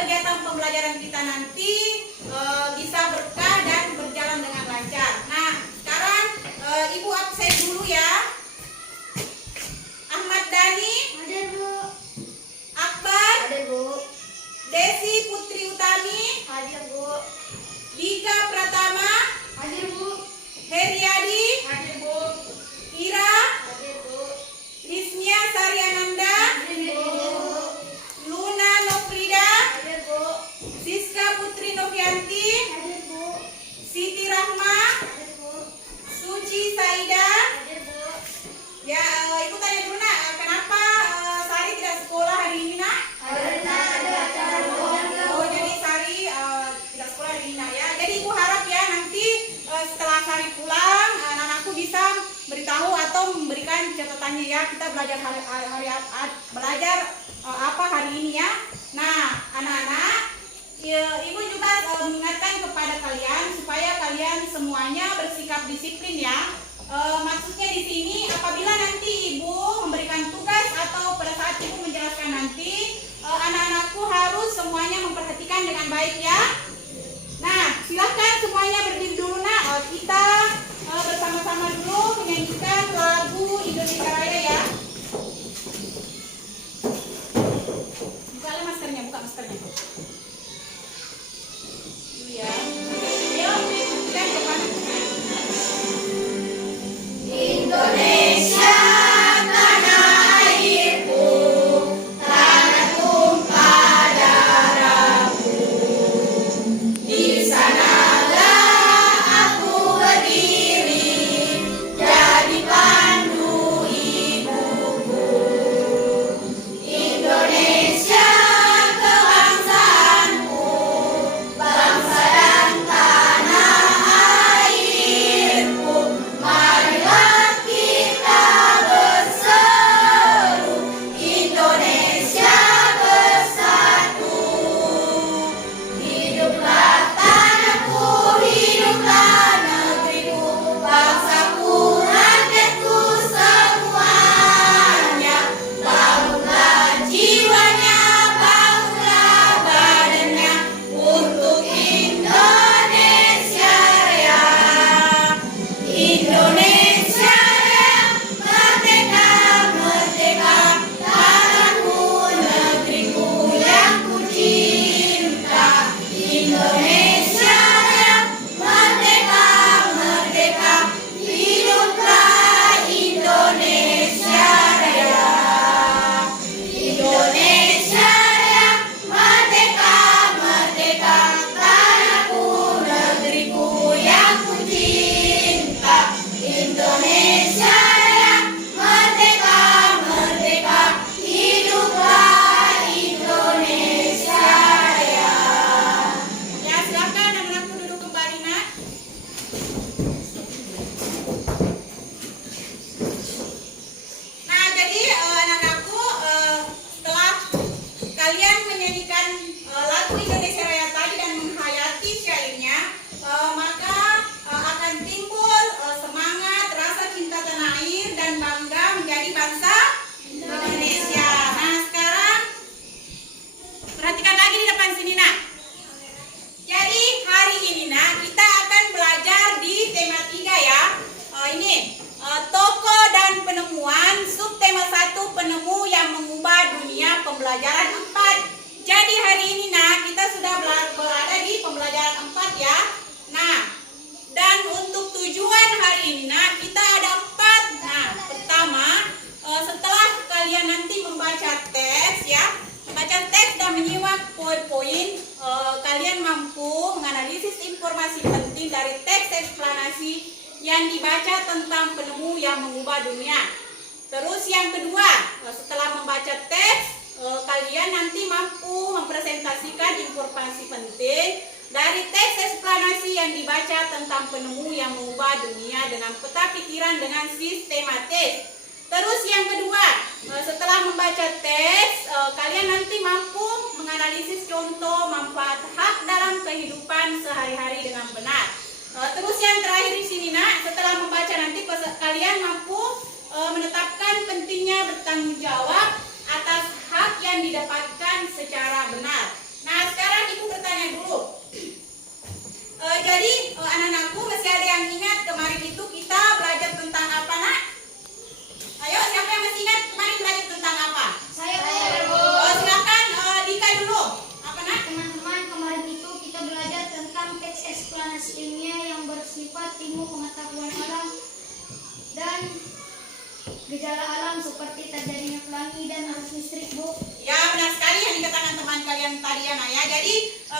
kegiatan pembelajaran kita nanti bisa berkah dan berjalan dengan lancar. Nah, sekarang Ibu absen dulu ya. Ahmad Dhani, Hadir, Bu. Akbar, Hadir, Bu. Desi Putri Utami, Hadir, Bu. Dika Pratama, Hadir, Bu. Heriadi, Hadir, Bu. Ira, Hadir, Bu. Lisnia Saryananda, Hadir, Bu. Luna Nofrida, Hadir, Bu. Siska Putri Novianti, Hadir, Bu. Siti Rahma, Hadir, Bu. Suci Saida. Hadir, Bu. Ya, Ibu tanya dulu nak, kenapa Sari tidak sekolah hari ini nak? Karena ada acara keluarga. Oh, jadi Sari tidak sekolah hari ini nak ya. Jadi Ibu harap ya nanti setelah Sari pulang, anak-anakku bisa beritahu atau memberikan catatannya ya. Kita belajar belajar apa hari ini ya. Nah, anak-anak, Ibu juga mengingatkan kepada kalian supaya kalian semuanya bersikap disiplin ya. Maksudnya di sini apabila nanti Ibu memberikan tugas atau pada saat Ibu menjelaskan nanti, anak-anakku harus semuanya memperhatikan dengan baik ya. Nah, silakan semuanya berdiri dulu nak. Kita bersama-sama dulu menyanyikan lagu Indonesia Raya ya. Buka maskernya, buka maskernya. Dulu ya. Ayo, kita ke depan. Indonesia tanah airku, tanah tumpah darahku. Di sanalah aku berdiri, jadi pandu ibuku. Indonesia kebangsaanku, bangsa dan tanah airku. Marilah kita berseru, Indonesia bersatu. Hiduplah tanahku, hiduplah negeriku, bangsaku, rakyatku semuanya. Bangunlah jiwanya, bangunlah badannya untuk Indonesia Raya. Indonesia Raya, merdeka, merdeka, tanahku, negeriku yang ku cinta. Indonesia Raya, merdeka, merdeka, hiduplah Indonesia Raya. Indonesia Raya, merdeka, merdeka, tanahku, negeriku yang ku cinta. Indonesia Raya, merdeka, merdeka, hiduplah Indonesia Raya. Ya, silakan anak-anakku duduk kembali nak. Nah, jadi anak-anakku setelah kalian menyanyikan lagu Indonesia Raya tadi dan menghayati syairnya, maka akan timbul semangat, rasa cinta tanah air dan bangga menjadi bangsa Indonesia. Nah, sekarang perhatikan lagi di depan sini nak. Jadi hari ini nak kita akan belajar di tema 3 ya. Tokoh dan penemuan, subtema 1 penemu yang mengubah dunia pembelajaran 4. Jadi hari ini nak kita sudah berada di pembelajaran 4 ya. Nah, dan untuk tujuan hari ini nak kita ada 4. Nah, pertama setelah kalian nanti membaca teks ya, membaca teks dan menyimak poin-poin, kalian mampu menganalisis informasi penting dari teks eksplanasi yang dibaca tentang penemu yang mengubah dunia. Terus yang kedua, setelah membaca teks, kalian nanti mampu mempresentasikan informasi penting dari teks eksplanasi yang dibaca tentang penemu yang mengubah dunia dengan peta pikiran dengan sistematis. Terus yang kedua, setelah membaca teks, kalian nanti mampu menganalisis contoh manfaat hak dalam kehidupan sehari-hari dengan benar. Terus yang terakhir di sini nak, setelah membaca nanti kalian mampu menetapkan pentingnya bertanggung jawab atas hak yang didapatkan secara benar. Nah, gejala alam seperti terjadinya pelangi dan arus listrik, Bu. Ya, benar sekali yang dikatakan teman kalian tadi ya, Nak ya. Jadi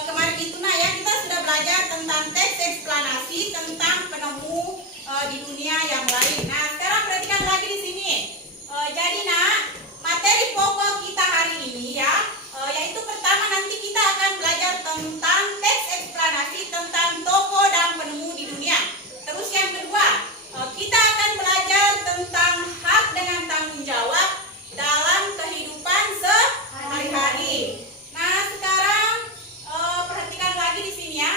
kemarin itu Nak ya, kita sudah belajar tentang teks eksplanasi tentang penemu di dunia yang lain. Nah, sekarang perhatikan lagi di sini. Jadi Nak, materi pokok kita hari ini ya, yaitu pertama nanti kita akan belajar tentang teks eksplanasi tentang tokoh dan penemu di dunia. Terus yang kedua, kita akan belajar tentang hak dengan tanggung jawab dalam kehidupan sehari-hari. Nah, sekarang perhatikan lagi di sini ya.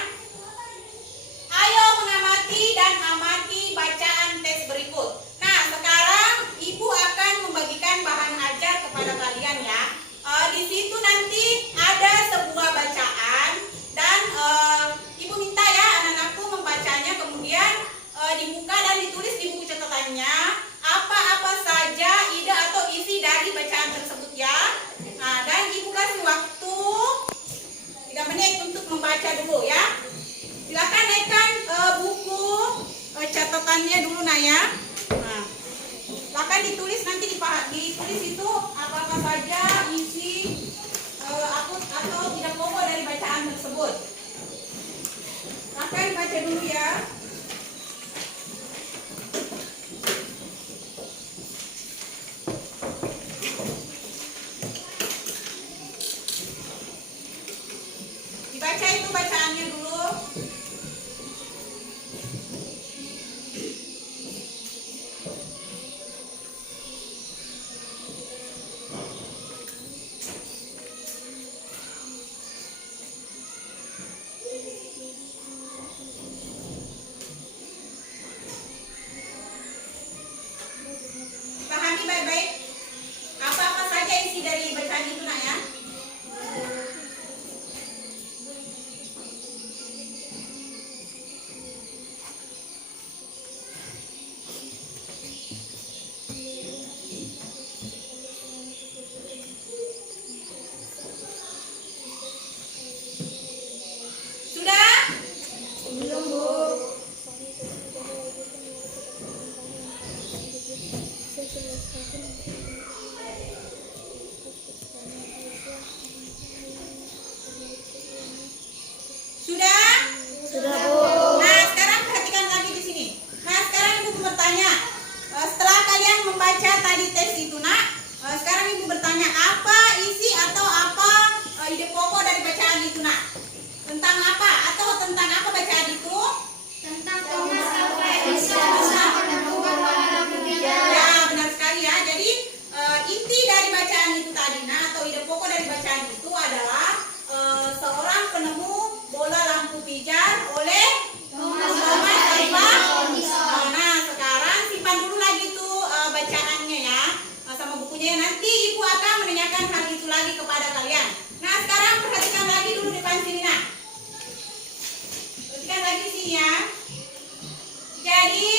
Ayo mengamati dan amati bacaan teks berikut. Nah, sekarang Ibu akan membagikan bahan ajar kepada kalian ya. Di situ nanti ada sebuah bacaan dan Ibu minta ya anak-anakku membacanya, kemudian dibuka dan ditulis di buku catatannya apa-apa saja ide atau isi dari bacaan tersebut ya. Nah, dan Ibu kasih waktu 3 menit untuk membaca dulu ya. Silakan naikkan buku catatannya dulu Nak ya. Nah, silakan ditulis nanti ditulis itu apa-apa saja isi atau tidak pokok dari bacaan tersebut. Silakan baca dulu ya. Dibaca itu bacaannya dulu. Pahami baik-baik apa-apa saja isi dari bacaan itu Nak ya. Sudah? Belum, Bu. Sudah? Sudah, Bu. Nah, sekarang perhatikan lagi di sini. Nah, sekarang Ibu bertanya. Setelah kalian membaca tadi teks itu, Nak, sekarang Ibu bertanya apa isi atau apa ide pokok dari bacaan itu, Nak? Tentang apa atau tentang apa bacaan itu? Tentang Thomas Alva Edison, penemu bola lampu hijau. Ya, benar sekali ya. Jadi inti dari bacaan itu tadi, Nak, atau ide pokok dari bacaan itu adalah seorang penemu bola lampu pijar oleh Thomas Alva Edison. Nah, sekarang simpan dulu lagi tuh bacaannya ya, sama bukunya. Nanti Ibu akan menanyakan hal itu lagi kepada kalian. Nah, sekarang perhatikan lagi dulu depan sini, Nak. Perhatikan lagi sini ya. Jadi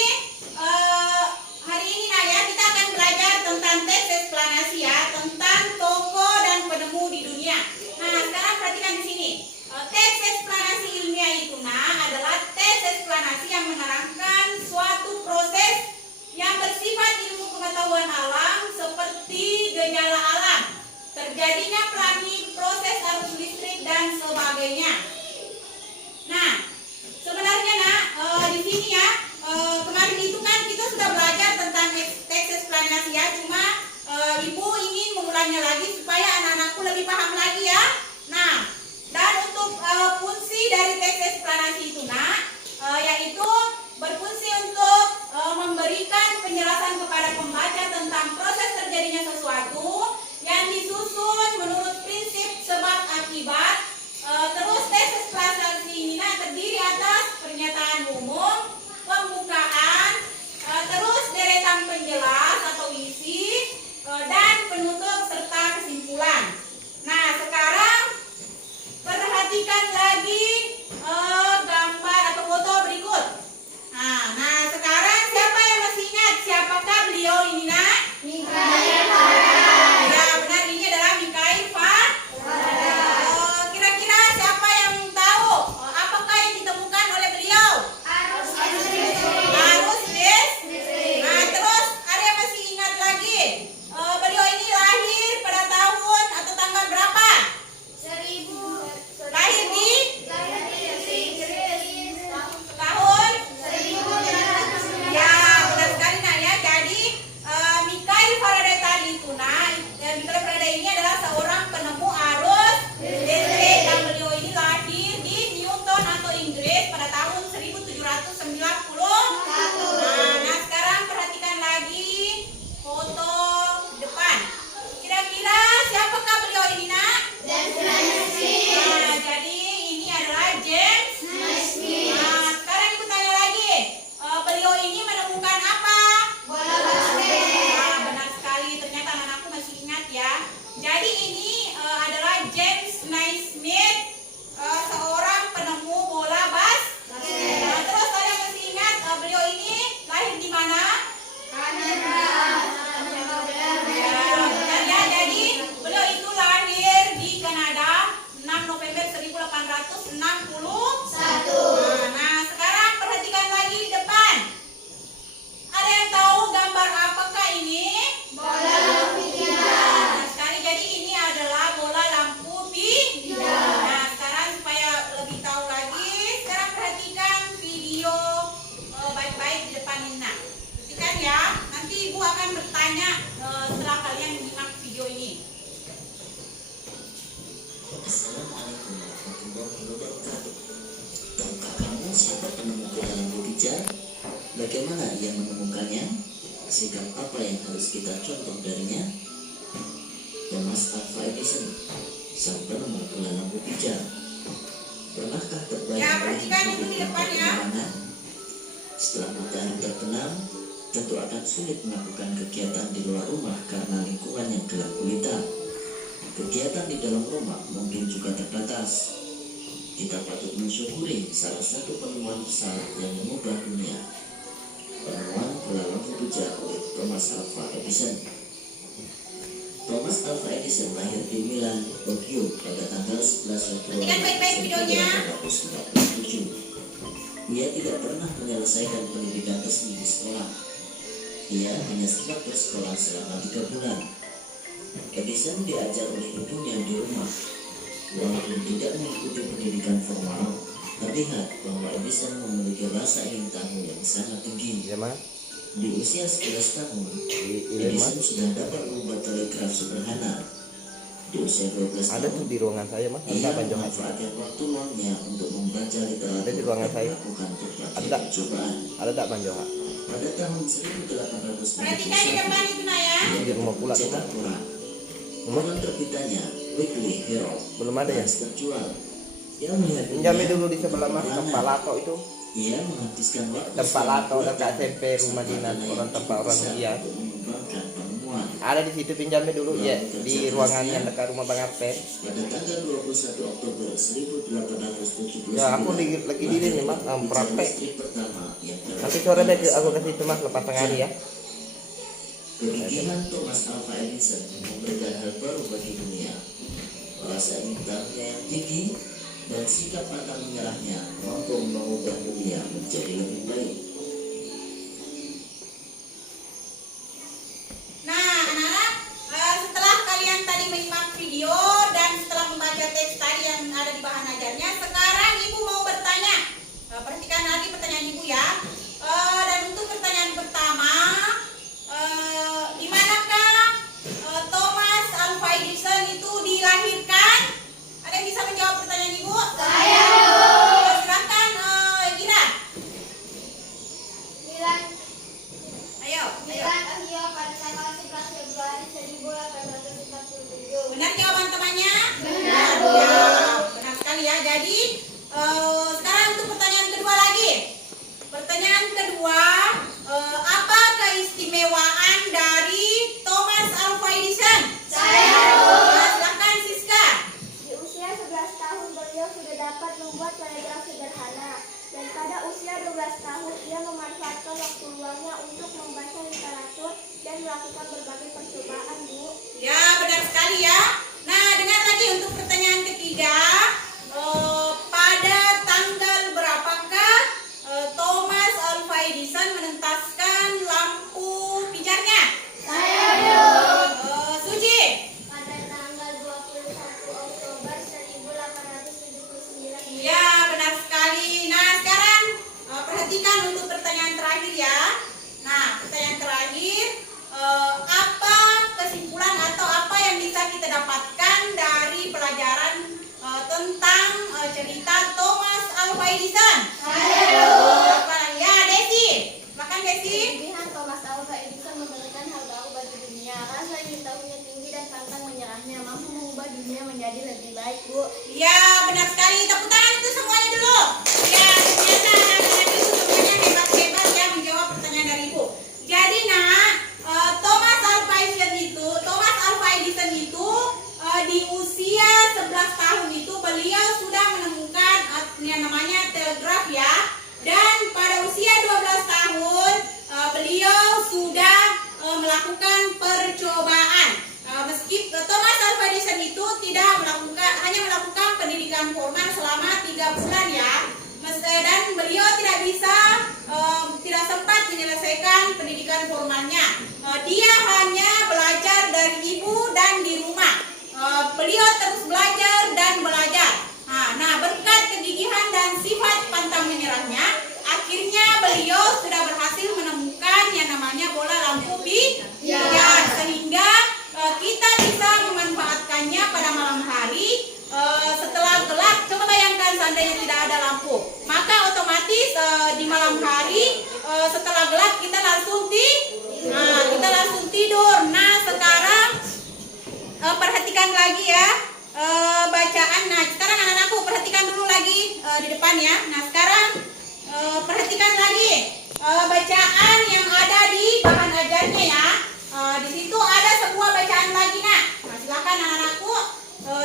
hari ini Nak ya, kita akan belajar tentang teks eksplanasi ya, tentang tokoh dan penemu di dunia. Nah, sekarang perhatikan di sini. Teks eksplanasi ilmiah itu Nak adalah teks eksplanasi yang menerangkan suatu proses yang bersifat ilmu pengetahuan alam seperti gejala alam, terjadinya pelangi, proses arus listrik dan sebagainya. Nah, sebenarnya Nak, di sini ya, kemarin itu kan kita sudah belajar tentang teks eksplanasi ya, cuma Ibu ingin mengulangnya lagi supaya anak-anakku lebih paham lagi ya. Nah, dan untuk fungsi dari teks eksplanasi itu Nak, yaitu berfungsi untuk memberikan penjelasan kepada pembaca tentang proses terjadinya sesuatu yang disusun menurut prinsip sebab akibat. Terus teks Bagaimana ia menemukannya? Sikap apa yang harus kita contoh darinya? Thomas Alva Edison, sang penemu lampu pijar. Pernahkah terbayang Ya, perhatikan itu di depan ya. penerbangan? Setelah matahari terbenam, tentu akan sulit melakukan kegiatan di luar rumah karena lingkungan yang gelap gulita. Kegiatan di dalam rumah mungkin juga terbatas. Kita patut mensyukuri salah satu penemuan besar yang mengubah dunia, penemuan bola lampu pijar oleh Thomas Alva Edison. Thomas Alva Edison lahir di Milan, Belgia pada tanggal 11 Februari Perhatikan baik-baik videonya. 1847. Ia tidak pernah menyelesaikan pendidikan resmi di sekolah. Ia hanya sempat bersekolah selama 3 bulan. Edison diajar oleh ibunya di rumah. Walaupun tidak mengikuti pendidikan formal, terlihat bahwa Edison memiliki rasa ingin tahu yang sangat tinggi. Iya, Mas. Di usia 11 tahun, Iya, Edison Mas. sudah dapat membuat telegraf sederhana. Di usia 12 Ada tuh tahun, di ruangan saya, Mas. ia Ada panjang. memanfaatkan waktu luangnya untuk membaca literatur Ada di ruangan dan saya. melakukan berbagai Ada. percobaan. Ada tak panjang? Pada tahun 1871, Perhatikan di depan itu Nak ya. ia Di rumah pula tuh, mencetak Mas. koran. Rumah? Koran terbitannya Weekly Herald Belum ada ya? harus terjual. Ia melihat Pinjami dunia dulu di sebelah Mas, kekurangan. tempat lato itu. Ia menghabiskan waktu Tempat selama lato 2 dekat tahun SMP rumah bersama dinas dana orang yang tempat cukup orang besar dia. untuk mengembangkan penemuan. Ada di situ, pinjami dulu ya, di ruangan yang dekat rumah Bang Apen. Pada tanggal 21 Oktober 1879, Ya, aku lagi di sini, Mas, praktek. listrik pertama yang Nanti sore deh aku ke situ, Mas, lepas tengah hari ya. Kegigihan Thomas Alva Edison memberikan hal baru bagi dunia. Rasa ingin tahunya yang tinggi dan sikap pantang menyerahnya mampu mengubah dunia menjadi lebih baik. Nah, anak-anak, setelah kalian tadi menyimak video dan setelah membaca teks tadi yang ada di bahan ajarnya, sekarang Ibu mau bertanya. Perhatikan lagi pertanyaan Ibu ya. Dan untuk pertanyaan pertama, di manakah Thomas Alva Edison itu dilahirkan? Ada yang bisa menjawab pertanyaan Ibu? Saya. Silakan, Gira. Milan Ayo. Ohio pada tanggal 11 Februari 1847. Benar jawaban temannya? Benar, Bu. Ya, benar sekali ya. Jadi sekarang untuk pertanyaan kedua lagi. Pertanyaan kedua, apa keistimewaan dari Thomas Alva Edison? Saya. Silakan Siska. Di usia 11 tahun beliau sudah dapat membuat telegraf sederhana. Dan pada usia 12 tahun ia memanfaatkan waktu luangnya untuk membaca literatur dan melakukan berbagai percobaan, Bu. Ya, benar sekali ya. Nah, dengar lagi untuk pertanyaan ketiga. Pada tanggal berapakah Thomas Alva Edison menentaskan lampu pijarnya? Saya, Bu. Suji. Pada tanggal 21 Oktober 1879. Iya, benar sekali. Nah, sekarang perhatikan untuk pertanyaan terakhir ya. Nah, pertanyaan terakhir, apa kesimpulan atau apa yang bisa kita dapatkan dari pelajaran tentang cerita Thomas Alva Edison? Ya, Desi. Silakan Desi. Kelebihan Thomas Alva Edison memberikan hal baru bagi dunia. Rasa ingin tahunya tinggi dan pantang menyerahnya mampu mengubah dunia menjadi lebih baik, Bu. Ya, benar sekali. Tepuk tangan itu semuanya dulu. Ya, ternyata anak-anak itu semuanya hebat-hebat ya menjawab pertanyaan dari Ibu. Jadi, nak, Thomas Alva Edison itu di usia 11 tahun itu beliau sudah menemukan yang namanya telegraf ya. Dan pada usia 12 tahun beliau sudah melakukan percobaan. Meski Thomas Alva Edison itu hanya melakukan pendidikan formal selama 3 bulan ya. Dan beliau tidak sempat menyelesaikan pendidikan formalnya. Dia hanya belajar dari ibu dan di rumah. Beliau terus belajar dan belajar. Nah, berkat kegigihan dan sifat pantang menyerahnya, akhirnya beliau sudah berhasil menemukan yang namanya bola lampu pijar, sehingga kita bisa memanfaatkannya pada malam hari setelah gelap. Coba bayangkan seandainya tidak ada lampu, maka otomatis di malam hari setelah gelap kita langsung kita langsung tidur. Nah, sekarang perhatikan lagi ya bacaan. Nah, sekarang anak-anakku perhatikan dulu lagi di depan ya. Nah, sekarang perhatikan lagi bacaan yang ada di bahan ajarnya ya. Di situ ada sebuah bacaan lagi nak. Nah, silakan anak-anakku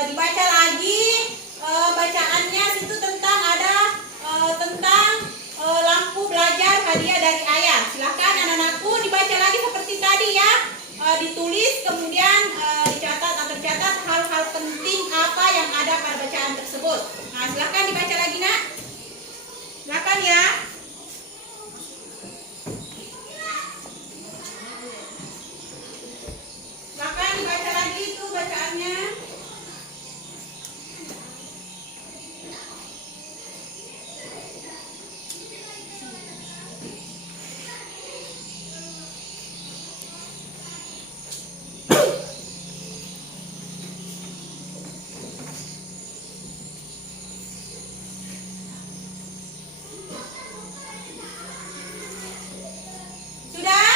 dibaca lagi bacaannya. Situ tentang ada tentang lampu belajar hadiah dari ayah. Silakan anak-anakku dibaca lagi seperti tadi ya. Ditulis kemudian dicatat atau tercatat hal-hal penting apa yang ada pada bacaan tersebut. Nah, silakan dibaca lagi nak. Silakan ya. Silakan dibaca lagi itu bacaannya. Sudah?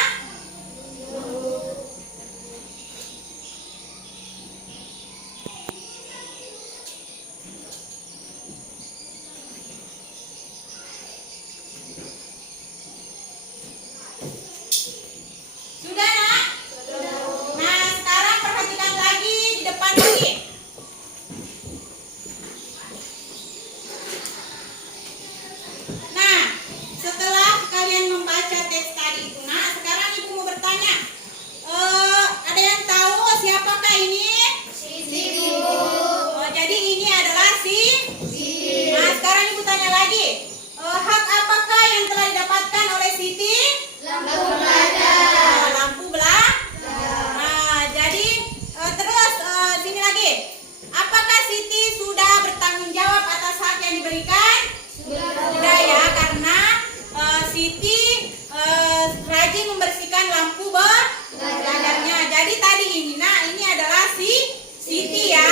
Sudah nak? Nah, sekarang perhatikan lagi di depan lagi. Nah, setelah kalian membaca teks tadi itu, nah sekarang ibu mau bertanya. Ada yang tahu siapakah ini? Siti. Oh, jadi ini adalah Siti. Nah, sekarang ibu tanya lagi. Hak apakah yang telah didapatkan oleh Siti? Lampu belajar. Lampu belajar. Nah, jadi terus sini lagi. Apakah Siti sudah bertanggung jawab atas hak yang diberikan? Sudah ya, karena Siti rajin membersihkan lampu belajarnya. Jadi tadi ini, nah ini adalah Siti ya.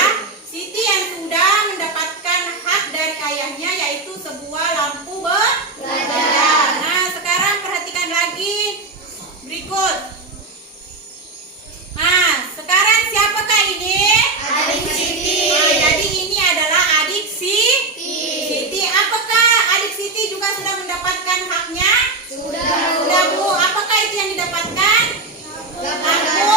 Siti yang sudah mendapatkan hak dari ayahnya, yaitu sebuah lampu belajar. Nah, sekarang perhatikan lagi berikut. Nah, sekarang siapakah ini? Adik Siti. Nah, jadi ini adalah adik Siti. Apakah adik Siti juga sudah mendapatkan haknya? Sudah Bu. Apakah itu yang didapatkan? Lampu.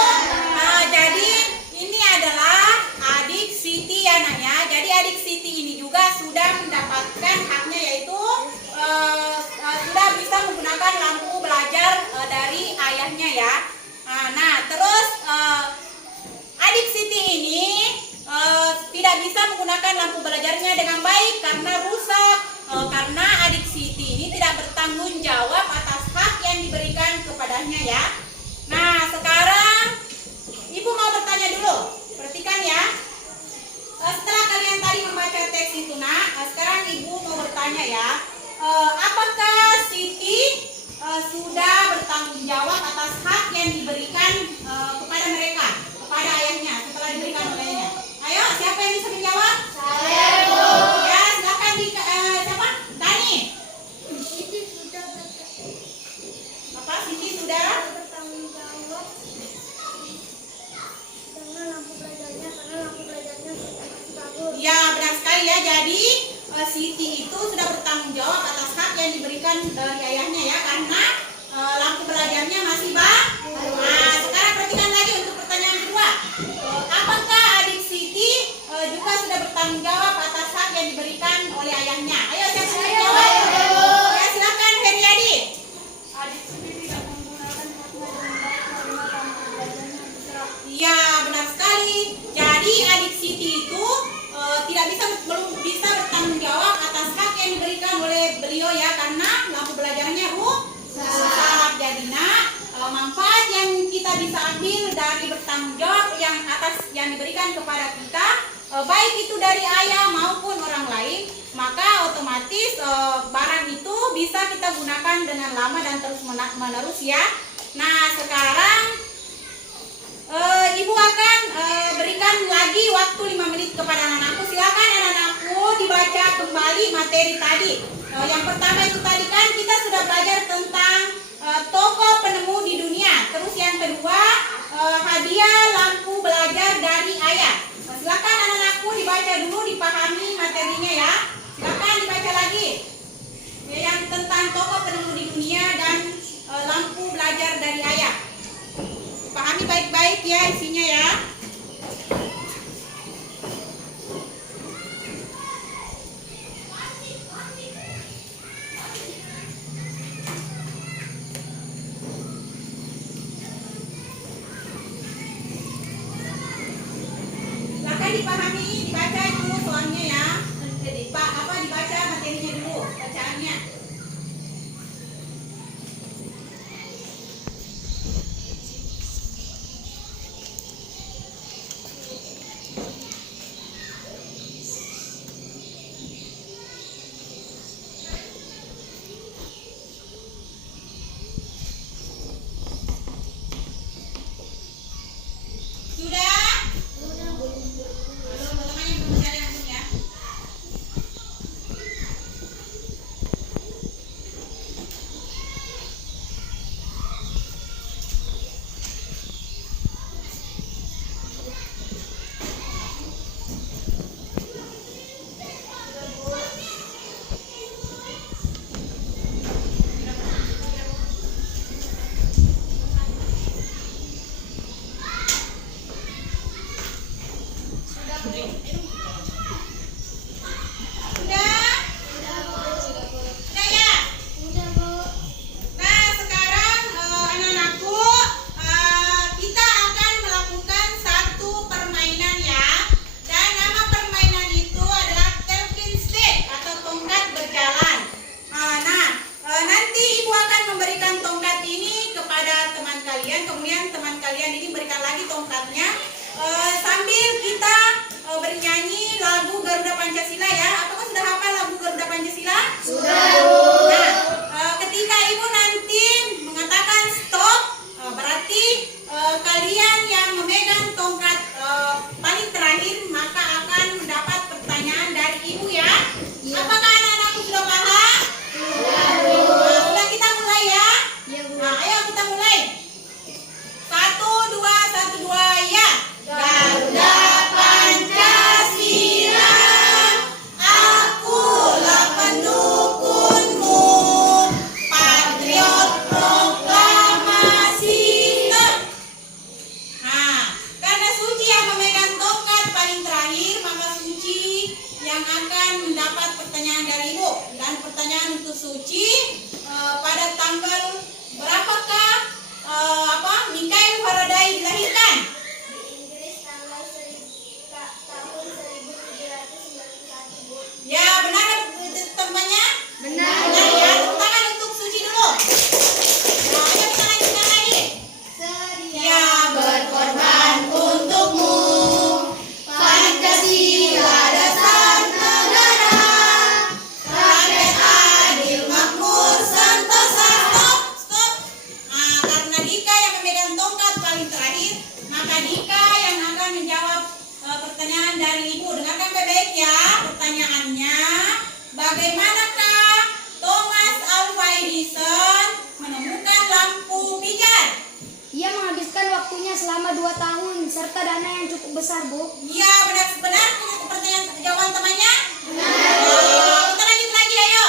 Nah, jadi ini adalah adik Siti ya nak ya. Jadi adik Siti ini juga sudah mendapatkan haknya, yaitu sudah bisa menggunakan lampu belajar dari ayahnya ya. Nah, terus adik Siti ini tidak bisa menggunakan lampu belajarnya dengan baik karena rusak. Karena adik Siti ini tidak bertanggung jawab atas hak yang diberikan kepadanya ya. Nah, sekarang ibu mau bertanya dulu. Perhatikan ya. Setelah kalian tadi membaca teks itu nak, sekarang ibu mau bertanya ya. Apakah Siti sudah bertanggung jawab atas hak yang diberikan kepada mereka, kepada ayahnya, setelah diberikan olehnya? Ayo, siapa yang bisa menjawab? Saya, Bu. Ya, silakan siapa? Tani. Siti sudah Apa? Siti sudah bertanggung jawab dengan lampu belajarnya karena lampu belajarnya masih bagus. Ya, benar sekali ya. Jadi Siti itu sudah bertanggung jawab atas hak yang diberikan dari ayahnya ya, karena lampu belajarnya masih bagus. Nah, sekarang perhatikan lagi untuk pertanyaan kedua. Apakah adik Siti juga sudah bertanggung jawab atas hak yang diberikan oleh ayahnya? Ayo, siapa yang jawab? Ya, silakan Heriadi. Adik Siti tidak menggunakan haknya dengan baik karena lampu belajarnya diserap. Iya, benar sekali. Jadi adik Siti itu belum bisa bertanggung jawab atas hak yang diberikan oleh beliau ya, karena lampu belajarnya rusak. Jadi nak, manfaat yang kita bisa ambil dari bertanggung jawab yang diberikan kepada kita, baik itu dari ayah maupun orang lain, maka otomatis barang itu bisa kita gunakan dengan lama dan terus menerus ya. Nah, sekarang Ibu akan berikan lagi waktu 5 menit kepada anak-anakku. Silakan anak-anakku dibaca kembali materi tadi. Yang pertama itu tadi kan kita sudah belajar tentang tokoh penemu di dunia. Terus yang kedua, hadiah lampu belajar dari ayah. Silakan anak-anakku dibaca dulu, dipahami materinya ya. Silakan dibaca lagi. Ya, yang tentang tokoh penemu di dunia dan lampu belajar dari ayah. Pahami baik-baik ya isinya ya. Silakan dipahami, dibaca dulu soalnya ya. Jadi dibaca materinya dulu, bacaannya. Sudah? Belum, teman-temannya belum ada yang belum ya. Sudah? Sudah ya? Nah, sekarang anak-anakku, kita akan melakukan satu permainan ya. Dan nama permainan itu adalah talking stick atau tongkat berjalan. Nanti ibu akan memberikan tongkat ini kepada teman kalian. Kemudian teman kalian ini berikan lagi tongkatnya. Sambil kita bernyanyi lagu Garuda Pancasila ya. Apakah sudah hafal lagu Garuda Pancasila? Sudah. Nah, ketika ibu nanti mengatakan stop, berarti kalian yang memegang tongkat paling terakhir maka akan mendapat pertanyaan dari ibu ya. Apakah anak-anakku sudah paham? Sudah, kita mulai ya. Nah, ayo kita mulai. 1, 2, 1, 2 ya. Garuda Pancasila, akulah pendukungmu, patriot proklamasi. Nah, karena Suci yang memegang tongkat paling terakhir, maka Suci yang akan mendapat pertanyaan dari ibu. Dan pertanyaan untuk Suci, pada tanggal berapakah Mikhail Faraday dilahirkan? Ya, benar temannya? Benar ya, tepuk tangan untuk Suci dulu. Nah, ayo kita lanjutkan lagi. Sedia berkorban untukmu, Pancasila dasar negara, rakyat adil makmur sentosa. Stop. Nah, karena Dika yang memegang tongkat paling terakhir, maka Dika yang akan menjawab pertanyaan dari ibu. Dengarkan baik-baik ya pertanyaannya. Bagaimanakah Thomas Alva Edison menemukan lampu pijar? Ia menghabiskan waktunya selama 2 tahun serta dana yang cukup besar, Bu. Ya, benar. Pertanyaan jawaban temannya? Benar. Kita lanjut lagi, ayo.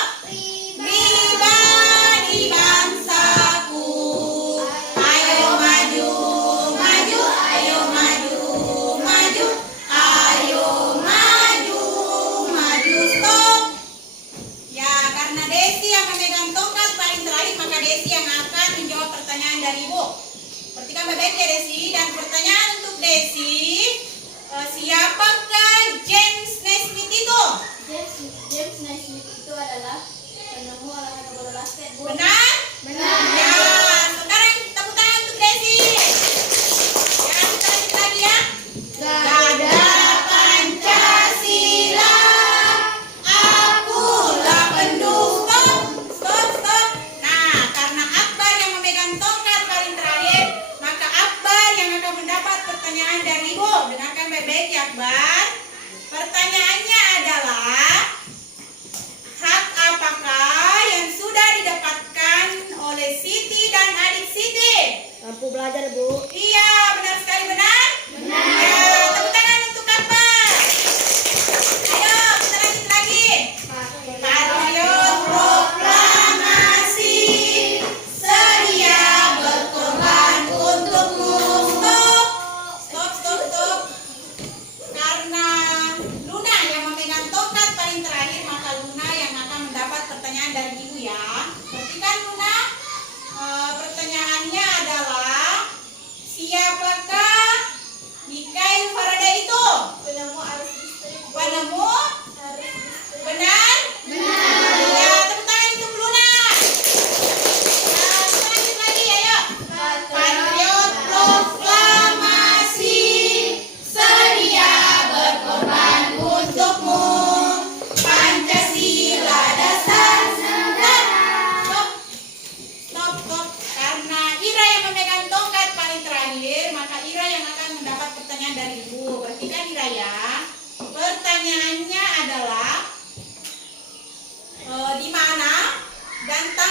Pribadi bangsaku, ayo maju, maju, ayo maju, maju, ayo maju, maju, stop. Ya, karena Desi yang memegang tongkat paling terakhir, maka Desi yang akan menjawab pertanyaan dari ibu. Perhatikan baik-baik ya Desi. Dan pertanyaan untuk Desi, siapakah James Naismith itu? James Naismith itu adalah penemu olahraga bola basket, Bu. Benar? Benar. Ya, sekarang tepuk tangan untuk Desi. Ya, kita lanjut lagi ya. Garuda Pancasila, akulah pendukung. Stop. Nah, karena Akbar yang memegang tongkat paling terakhir, maka Akbar yang akan mendapat pertanyaan dari ibu.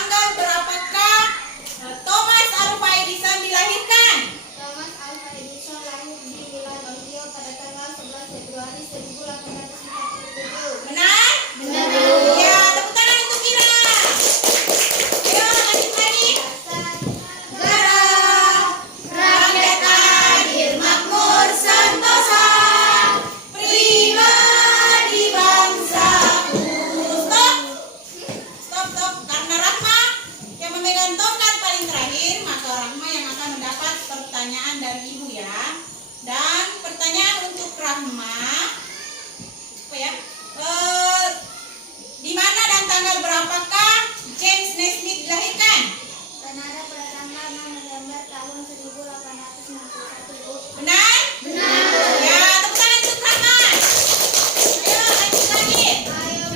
tanggal berapakah Thomas Alva Edison dilahirkan? Thomas Alva Edison lahir di Milan, Ohio pada tanggal 11 Februari 1847. Benar? Benar. Ya, tepuk tangan untuk Kira. Ayo lanjut lagi. Gerak, rakyat adil, makmur, sentosa, pribadi bangsaku. Stop. Karena Rahma yang memegang tongkat paling terakhir, maka Rahma yang akan mendapat pertanyaan dari ibu ya. Dan pertanyaan untuk Rahma, apa ya? Di mana dan tanggal berapakah James Naismith dilahirkan? Kanada pada tanggal 6 November tahun 1861, Bu. Benar? Benar. Ya, tepuk tangan untuk Rahma. Ayo lanjut lagi.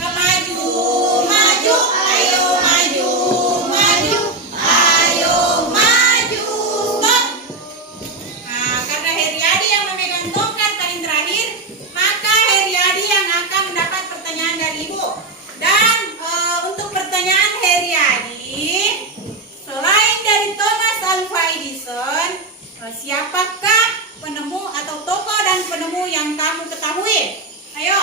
Maju, maju, ayo maju, maju, ayo maju. Stop. Nah, karena Heriadi yang memegang tongkat paling terakhir, maka Heriadi yang akan mendapat pertanyaan dari ibu. Dan untuk pertanyaan Heriadi, selain dari Thomas Alva Edison, siapakah penemu atau tokoh dan penemu yang kamu ketahui? Ayo.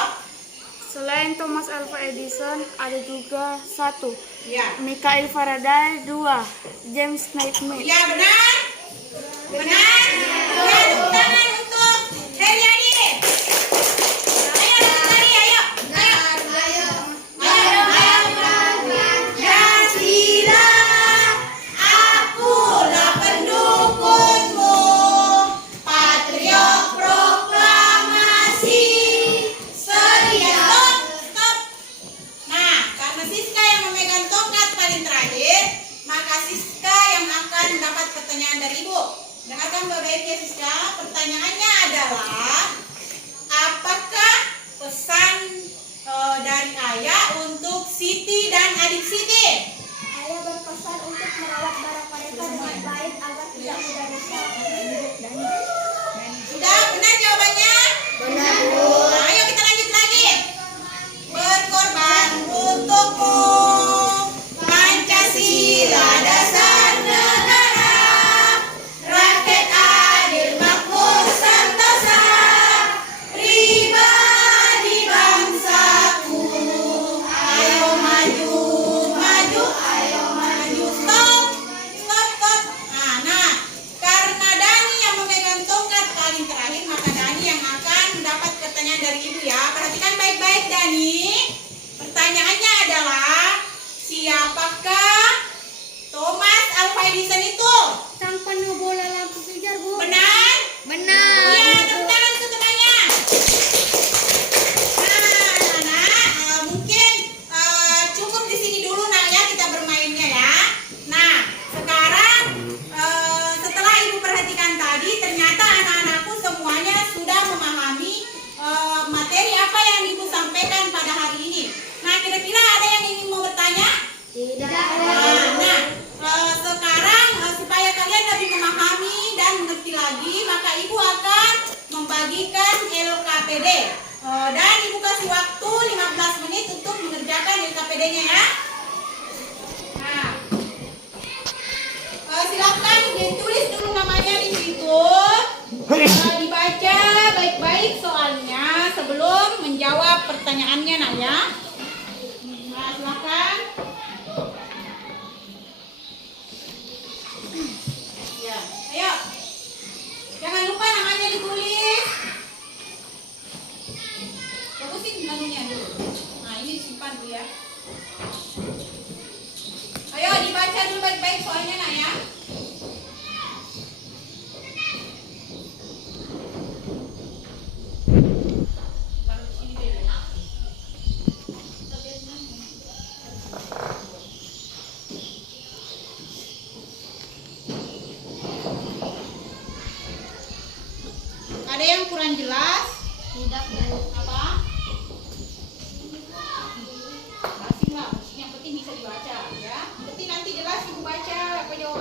Selain Thomas Alva Edison, ada juga 1. Ya. Michael Faraday, 2. James Naismith. Ya, benar? Benar? Ya, tepuk tangan untuk Heriadi. Ayo lanjut lagi, ayo. Pancasila, akulah pendukungmu, patriot proklamasi, seria. Stop. Nah, karena Siska yang memegang tongkat paling terakhir, maka Siska yang akan mendapat pertanyaan dari ibu. Dengarkan baik-baik ya Siska. Pertanyaannya adalah, apakah pesan dari ayah untuk Siti dan adik Siti? Ayah berpesan untuk merawat barang mereka dengan baik agar tidak mudah rusak. Sudah benar jawabannya? Benar. Nah, ayo kita lanjut lagi. Berkorban untukmu, Pancasila dasar negara, rakyat adil, makmur, sentosa, pribadi bangsaku. Ayo maju, maju, ayo maju. Stop. Nah, karena Dani yang memegang tongkat paling terakhir, maka Dani yang akan mendapat pertanyaan dari ibu ya. Perhatikan baik-baik Dani. Pertanyaannya adalah, siapakah Thomas Alva Edison itu? Sang penuh bola lampu pijar, Bu. Benar? Benar. Iya, tepuk tangan untuk temannya. Mungkin cukup di sini dulu nak ya kita bermainnya ya. Nah, sekarang setelah ibu perhatikan tadi, ternyata anak-anakku semuanya sudah memahami materi apa yang ibu sampaikan pada hari ini. Nah, kira-kira ada yang ingin mau bertanya? Tidak. Sekarang supaya kalian lebih memahami dan mengerti lagi, maka ibu akan membagikan LKPD. Dan ibu kasih waktu 15 menit untuk mengerjakan LKPD-nya ya. Nah, silakan ditulis dulu namanya di situ. Dibaca baik-baik soalnya sebelum menjawab pertanyaannya nak ya. Nah, silakan. Ya, ayo. Jangan lupa namanya ditulis. Bagusin menunya dulu. Nah, ini disimpan dulu ya. Ayo dibaca dulu baik-baik soalnya nak ya. Taruh di sini deh. Ada yang kurang jelas? Tidak, Bu. Apa? Asing lah, yang penting bisa dibaca ya. Yang penting nanti jelas ibu baca apa jawabannya.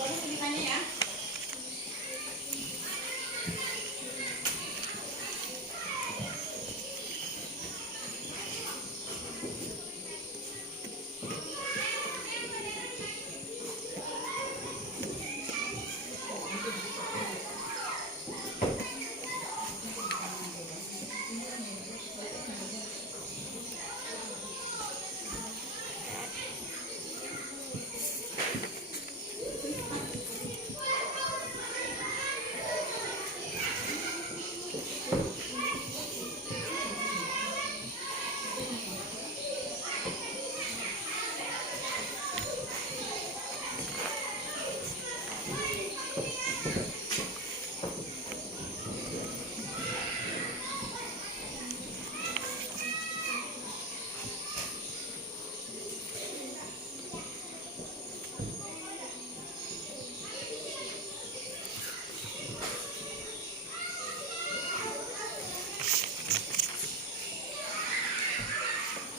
Bagus tulisannya ya.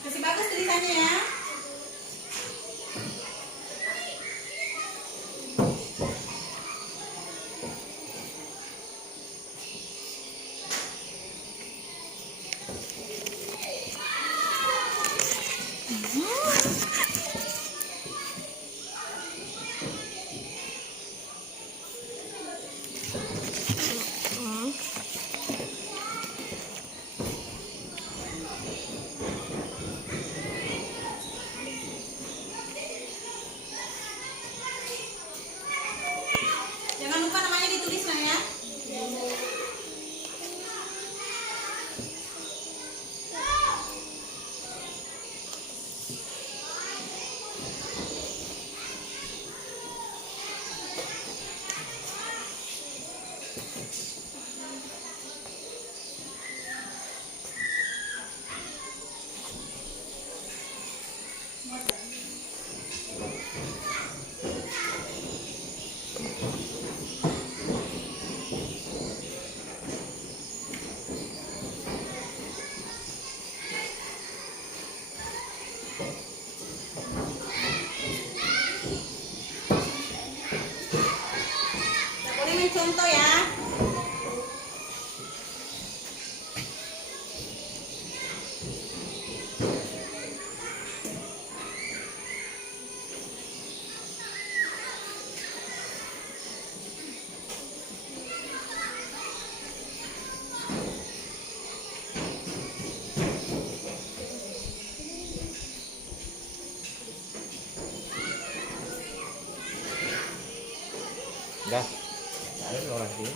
Masih bagus tulisannya ya. Jangan lupa namanya ditulis nah ya. Nggak boleh mencontoh ya. Dah. Ada orang sini.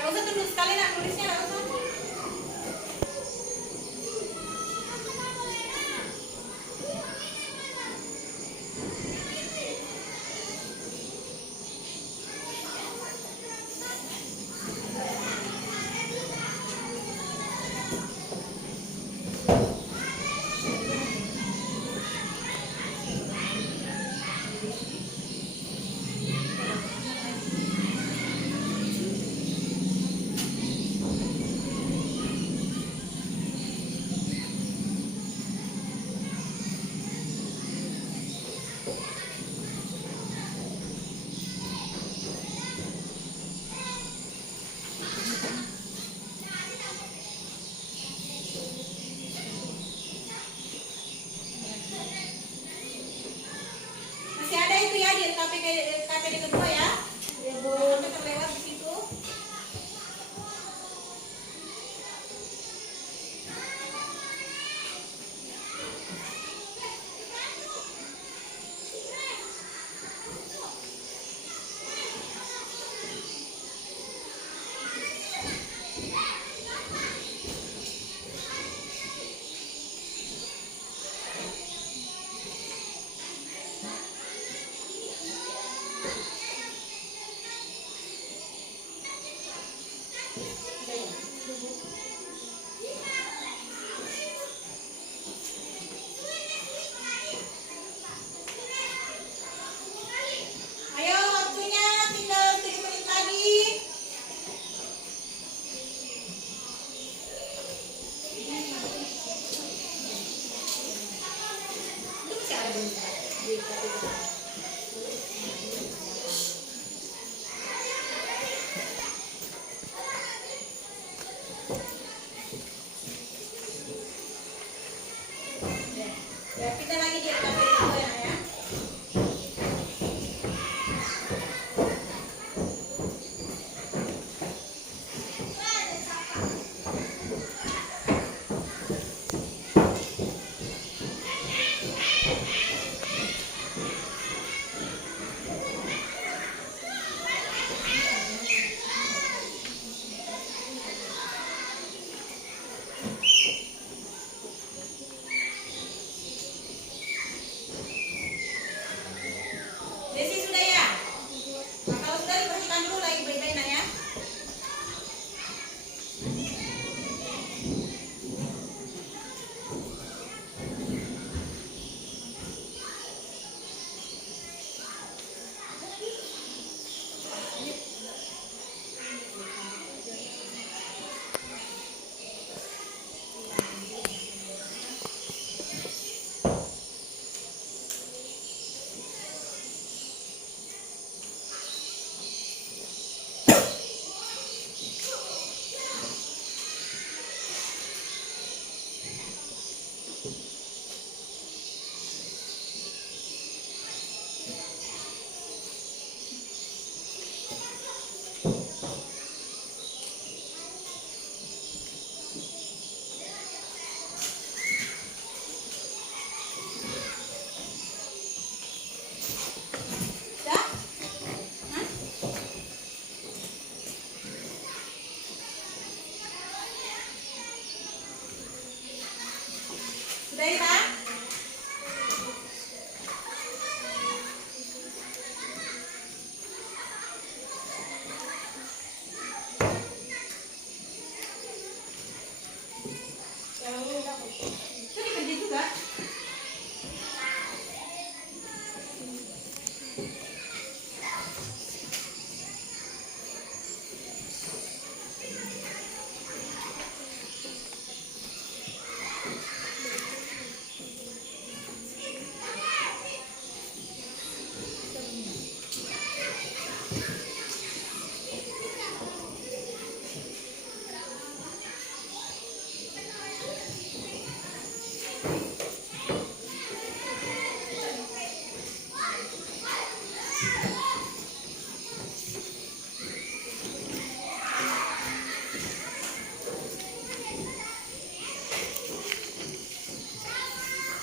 Gak usah tulis sekali nak tulisnya gak usah. Sudah ya? Itu dikerja juga.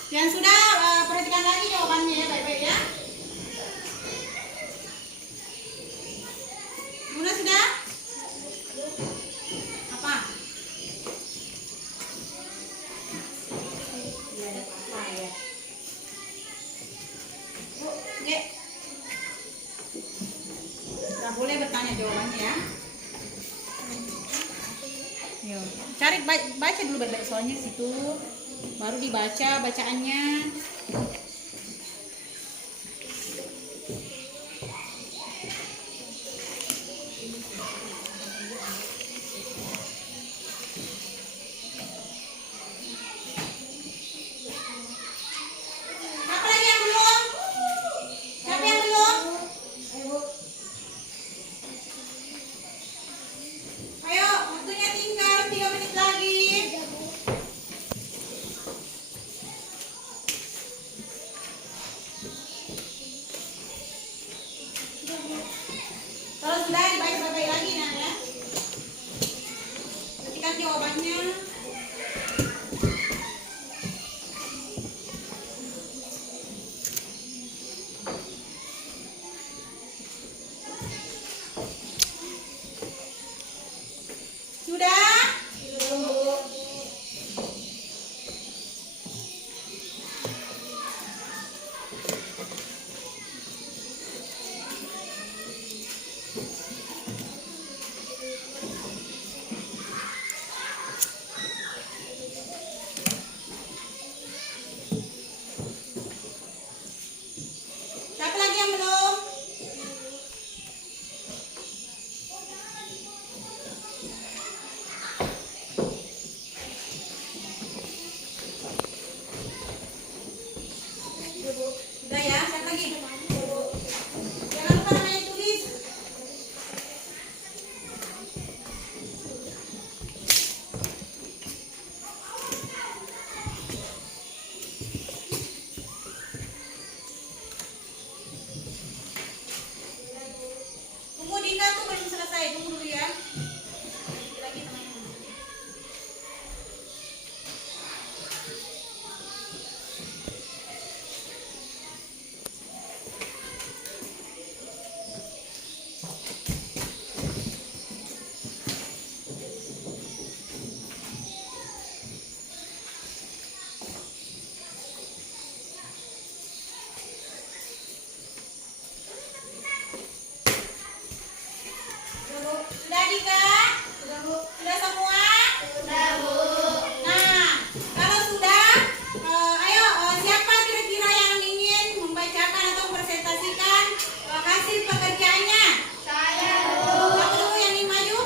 Yang sudah perhatikan lagi jawabannya ya baik-baik ya. Muna sudah? Apa? Tidak ada apa ya. Bu, Dek. Tidak boleh bertanya jawabannya ya. Yo, cari baca dulu baik-baik soalnya situ. Baru dibaca bacaannya. Apa lagi yang belum? Siapa yang belum? Ayo, waktunya tinggal 3 menit lagi. Kalau sudah dibaca baik-baik lagi nah ya. Perhatikan jawabannya. Sudah? Siapa lagi yang belum? Sudah ya, siapa lagi? Jangan lupa namanya tulis. Tunggu Dinda tuh belum selesai, tunggu dulu ya. Lagi teman-teman. Sudah Dika? Sudah Bu. Sudah semua? Sudah Bu. Nah, kalau sudah, ayo siapa kira-kira yang ingin membacakan atau mempresentasikan hasil pekerjaannya? Saya Bu. Siapa dulu yang ingin maju?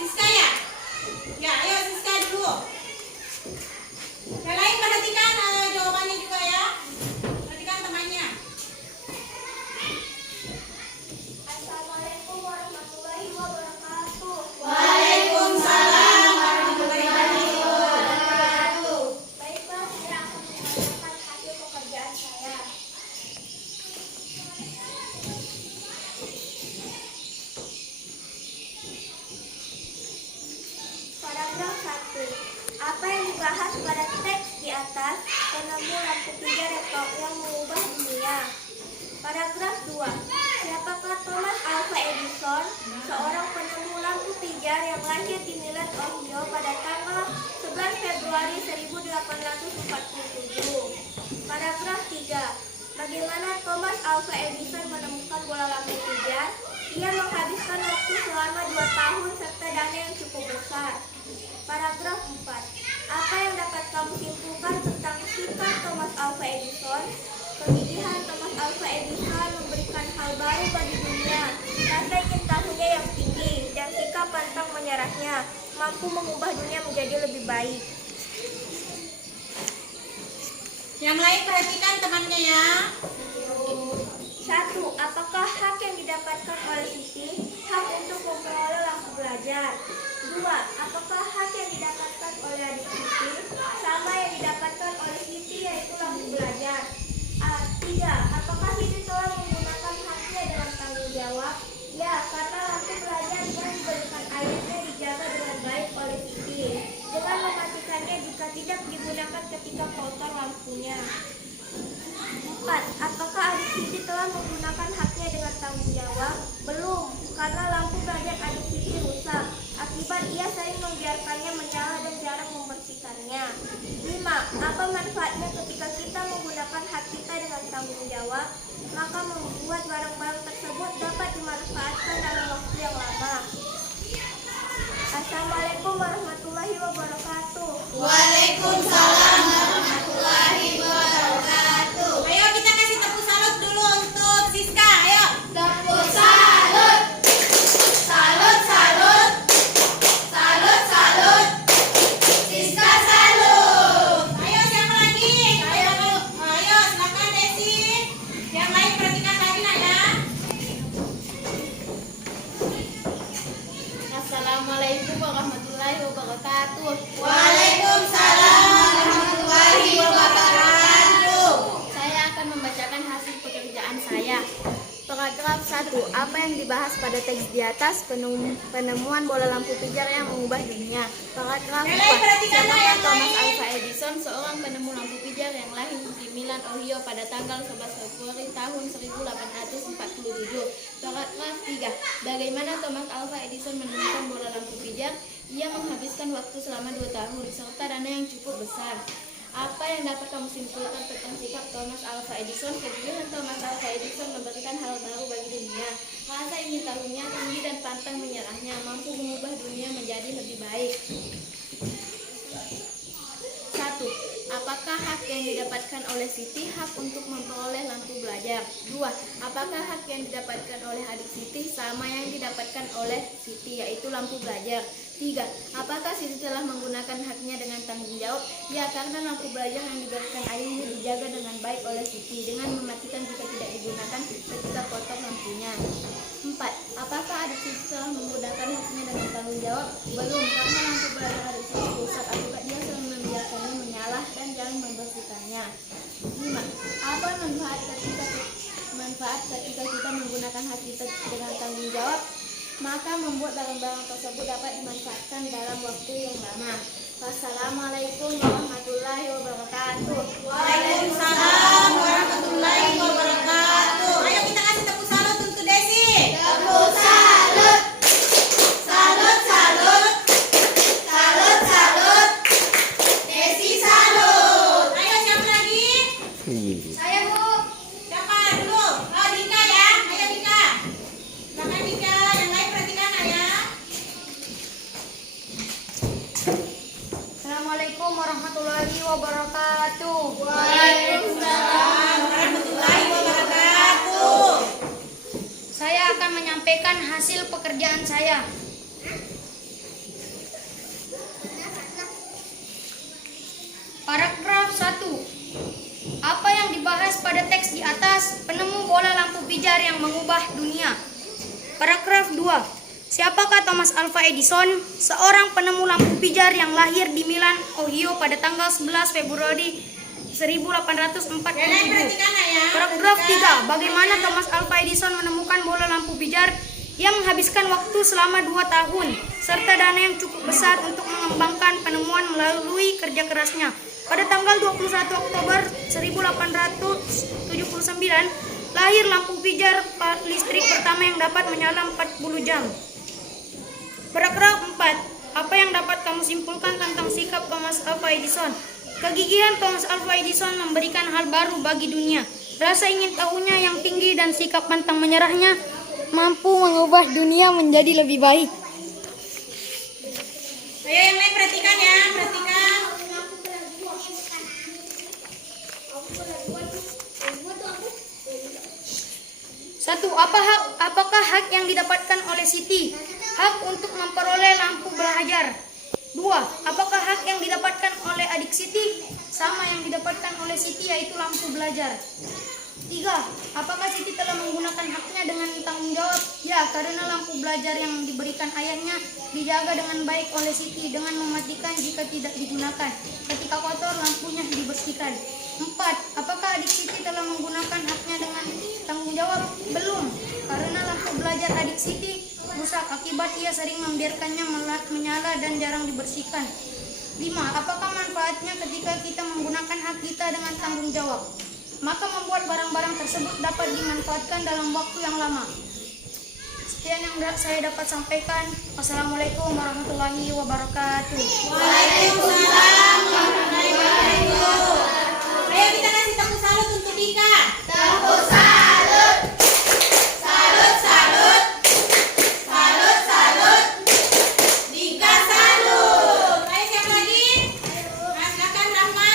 Siska ya? Ya, ayo Siska dulu. Yang lain perhatikan jawabannya juga ya. Perhatikan temannya. Assalamualaikum warahmatullahi wabarakatuh. Waalaikumsalam warahmatullahi wabarakatuh. Baiklah, saya akan membacakan hasil pekerjaan saya. Paragraf 1. Apa yang dibahas pada teks di atas penemu lampu 3 rektor yang mengubah dunia. Paragraf 2. Siapakah Thomas Alva Edison, seorang penemu lampu pijar yang lahir di Milan, Ohio pada tanggal 11 Februari 1847? Paragraf 3. Bagaimana Thomas Alva Edison menemukan bola lampu pijar? Ia menghabiskan waktu selama 2 tahun serta dana yang cukup besar. Paragraf 4. Apa yang dapat kamu simpulkan tentang sikap Thomas Alva Edison? Kegigihan Thomas Alva Edison memberikan hal baru bagi dunia. Rasa ingin tahunya yang tinggi dan sikap pantang menyerahnya mampu mengubah dunia menjadi lebih baik. Yang lain perhatikan temannya ya. 1. Apakah hak yang didapatkan oleh Siti hak untuk memperoleh lampu belajar? 2. Apakah hak yang didapatkan oleh adik Siti sama yang didapatkan oleh Siti yaitu lampu belajar? 3. Apakah Siti telah menggunakan haknya dengan tanggung jawab? Ya, karena lampu belajar yang diberikan ayahnya dijaga dengan baik oleh Siti dengan mematikannya jika tidak digunakan ketika kotor lampunya. 4. Apakah adik Siti telah menggunakan haknya dengan tanggung jawab? Belum, karena lampu belajar adik Siti rusak. Akibat ia sering membiarkannya menyala dan jarang membersihkannya. 5. Apa manfaatnya ketika kita menggunakan hak kita dengan tanggung jawab? Maka membuat barang-barang tersebut dapat dimanfaatkan dalam waktu yang lama. Assalamualaikum warahmatullahi wabarakatuh. Waalaikumsalam warahmatullahi wabarakatuh. Ayo kita kasih tepuk salut dulu untuk Siska. Ayo. Tepuk salut. Salut, salut. Salut, salut. Siska salut. Ayo siapa lagi? Ayo silakan Desi. Yang lain perhatikan lagi nak ya. Assalamualaikum warahmatullahi wabarakatuh. Waalaikumsalam warahmatullahi wabarakatuh. Saya akan membacakan hasil pekerjaan saya. Paragraf 1. Apa yang dibahas pada teks di atas? Penemuan bola lampu pijar yang mengubah dunia. Paragraf 2. Siapakah Thomas Alva Edison, seorang penemu lampu pijar yang lahir di Milan, Ohio pada tanggal 11 Februari tahun 1847? Paragraf 3. Bagaimana Thomas Alva Edison menemukan bola lampu pijar? Ia menghabiskan waktu selama 2 tahun serta dana yang cukup besar. Apa yang dapat kamu simpulkan tentang sikap Thomas Alva Edison? Kegigihan Thomas Alva Edison memberikan hal baru bagi dunia. Rasa ingin tahunya tinggi dan pantang menyerahnya mampu mengubah dunia menjadi lebih baik. 1. Apakah hak yang didapatkan oleh Siti hak untuk memperoleh lampu belajar? 2. Apakah hak yang didapatkan oleh adik Siti sama yang didapatkan oleh Siti yaitu lampu belajar? 3. Apakah Siti telah menggunakan haknya dengan tanggung jawab? Ya, karena lampu belajar yang diberikan ayahnya dijaga dengan baik oleh Siti dengan mematikan jika tidak digunakan ketika kotor lampunya. 4. Apakah adik Siti telah menggunakan haknya dengan tanggung jawab? Belum, karena lampu belajar adik Siti rusak akibat dia sering membiarkannya menyala dan jarang membersihkannya. 5. Apa manfaat ketika kita menggunakan hak kita dengan tanggung jawab? Maka membuat barang-barang tersebut dapat dimanfaatkan dalam waktu yang lama. Wassalamualaikum warahmatullahi wabarakatuh. Waalaikumsalam warahmatullahi wabarakatuh. Ayo kita kasih tepuk salut untuk Desi. Tepuk salut. Salut, salut. Salut, salut. Desi salut. Ayo siapa lagi? Saya, Bu. Siapa dulu? Oh, Dika ya. Ayo Dika. Silakan Dika. Yang lain perhatikan ya. Assalamualaikum warahmatullahi wabarakatuh. Waalaikumsalam warahmatullahi wabarakatuh. Saya akan menyampaikan hasil pekerjaan saya. Paragraf 1. Apa yang dibahas pada teks di atas? Penemu bola lampu pijar yang mengubah dunia. Paragraf 2. Siapakah Thomas Alva Edison? Seorang penemu lampu pijar yang lahir di Milan, Ohio pada tanggal 11 Februari 1847. Yang lain perhatikan ya. Paragraf 3. Bagaimana Thomas Alva Edison menemukan bola lampu pijar? Ia menghabiskan waktu selama 2 tahun serta dana yang cukup besar untuk mengembangkan penemuan melalui kerja kerasnya. Pada tanggal 21 Oktober 1879, Lahir lampu pijar listrik pertama yang dapat menyala 40 jam. Paragraf 4. Apa yang dapat kamu simpulkan tentang sikap Thomas Alva Edison? Kegigihan Thomas Alva Edison memberikan hal baru bagi dunia. Rasa ingin tahunya yang tinggi dan sikap pantang menyerahnya mampu mengubah dunia menjadi lebih baik. Ayo yang lain perhatikan ya, perhatikan. Satu, apakah hak yang didapatkan oleh Siti? Hak untuk memperoleh lampu belajar. Dua, apakah hak yang didapatkan oleh adik Siti? Sama yang didapatkan oleh Siti, yaitu lampu belajar. Tiga, apakah Siti telah menggunakan haknya dengan tanggung jawab? Ya, karena lampu belajar yang diberikan ayahnya dijaga dengan baik oleh Siti dengan mematikan jika tidak digunakan. Ketika kotor, lampunya dibersihkan. Empat, apakah adik Siti telah menggunakan haknya dengan tanggung jawab? Belum, karena lampu belajar adik Siti rusak akibat ia sering membiarkannya menyala dan jarang dibersihkan. 5. Apakah manfaatnya ketika kita menggunakan hak kita dengan tanggung jawab? Maka membuat barang-barang tersebut dapat dimanfaatkan dalam waktu yang lama. Sekian yang saya dapat sampaikan. Wassalamualaikum warahmatullahi wabarakatuh. Waalaikumsalam warahmatullahi wabarakatuh. Ayo kita kasih tepuk salut untuk Dika. Tepuk salut. Salut, salut. Salut, salut. Dika salut. Ayo siapa lagi? Nah, silakan Rahma.